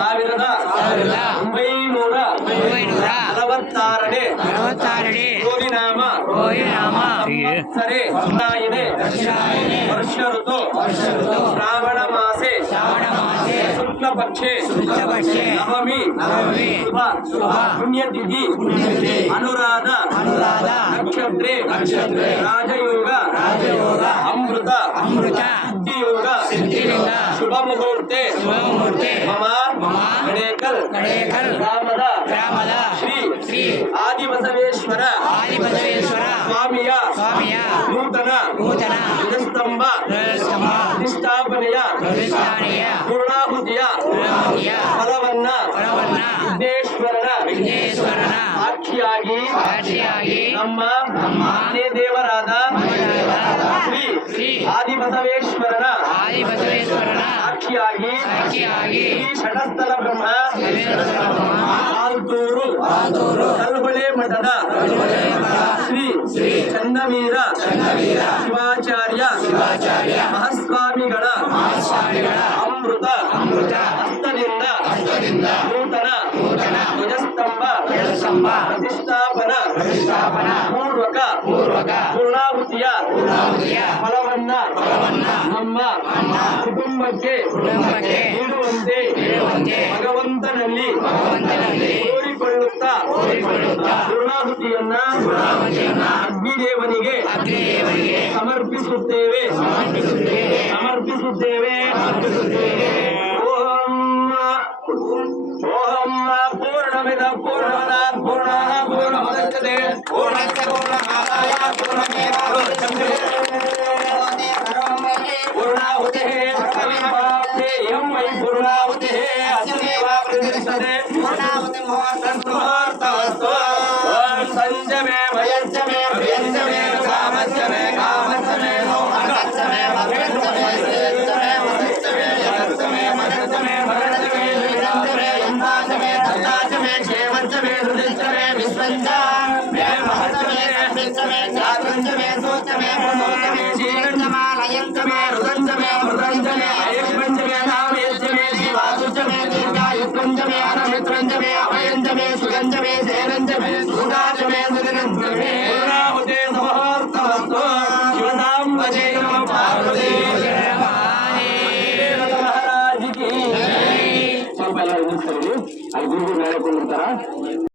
1946 ಕೋಲಿನಾಮ ವರ್ಷ ಋತು ಶ್ರಾವಣ ಮಾಸೆ ಶುಕ್ಲ ಪಕ್ಷೆ ನವಮಿ ಪುಣ್ಯತಿಥಿ ಅನುರಾಧ ನಕ್ಷತ್ರೆ ರಾಜಯೋಗ ಅಮೃತ ಸಿದ್ಧಿಯೋಗ ಶುಭ ಮುಹೂರ್ತೆ ಮಮ ಗಣೇಕಲ್ ಗ್ರಾಮದ ಶ್ರೀ ಆದಿಬಸವೇಶ್ವರ ಸ್ವಾಮಿಯ ನೂತನ ಧ್ವಜಸ್ತಂಭ ಪ್ರತಿಷ್ಠಾಪನೆಯ ಪೂರ್ಣಾಹುತಿಯ ಫಲವನ್ನ ವಿಘ್ನೇಶ್ವರನ ಸಾಕ್ಷಿಯಾಗಿ ನಮ್ಮ ಮನೆ ದೇವರಾದ ಶ್ರೀ ಆದಿಬಸವೇಶ್ವರನ ಸಾಕ್ಷಿಯಾಗಿ ಶ್ರೀ ಷಡಸ್ಥಲ ಬ್ರಹ್ಮ ಆಲ್ತೂರು ಕಲ್ಬಳೆ ಮಠದ ಶ್ರೀ ಚನ್ನವೀರ ಶಿವಾಚಾರ್ಯ ಮಹಾಸ್ವಾಮಿಗಳ ಅಮೃತ ಹಸ್ತದಿಂದ ನೂತನ ಧ್ವಜಸ್ತಂಭ ಪ್ರತಿಷ್ಠಾಪನಾ ಪೂರ್ವಕ ಪೂರ್ಣಾಹುತಿಯ ಫಲವನ್ನ ನಮ್ಮ ಕುಟುಂಬಕ್ಕೆ ನೀಡುವಂತೆ ಭಗವಂತನಲ್ಲಿ ಕೋರಿಕೊಳ್ಳುತ್ತಾ ಪೂರ್ಣಾಹುತಿಯನ್ನ ಅಗ್ನಿದೇವನಿಗೆ ಸಮರ್ಪಿಸುತ್ತೇವೆ ಓಂ ಪೂರ್ಣಮಿದ ಪೂರ್ಣಮದಾತ್ ಪೂರ್ಣಃ ಪೂರ್ಣಮುದಚ್ಯತೆ ಪೂರ್ಣಸ್ಯ ಪೂರ್ಣಮಾದಾಯ ಪೂರ್ಣಮೇವಾವಶಿಷ್ಯತೆ ಪೂರ್ಣಾಹುತಿಃ ಸರ್ವಮೇವಾಪ್ಯೇಯಂ ವೈ ಪೂರ್ಣಾಹುತಿಃ ಅಸ್ಮೇವ ಪ್ರತಿಷ್ಠತೆ ಪೂರ್ಣಾಹುತಿ ಮುಹೂರ್ತಸ್ತು ಓಂ ಸಂಜಮೇ ವಯಸ್ಸಮೇ ಪ್ರಿಯಂಜಮೇ ಕಾಮಸ್ಯಮೇ ಕಾಮಸ್ಯಮೇ ಮೋಹನಸ್ಯಮೇ ಮಗಸ್ಯಮೇ ಶ್ರೇಷ್ಠಮೇ ಮಗಸ್ಯಮೇ ಯಗಸ್ಯಮೇ ಮಗಸ್ಯಮೇ ಮಗಸ್ಯಮೇ ವಿರಂಜಮೇ ಯಂತಾಜಮೇ ತತ್ತಾಜಮೇ ಕ್ಷೇಮಂಜಮೇ ಹೃದಯಂಜಮೇ ವಿಶ್ವಂಜಮೇ ಮಹಂಜಮೇ ಸಂಬಿಂಜಮೇ ಜಾತಂಜಮೇ ಸೋಚಮೇ ಪ್ರಸೋಚಮೇ ಜೀವಂಜಮೇ ಲಯಂಜಮೇ ಹೃದಂಜಮೇ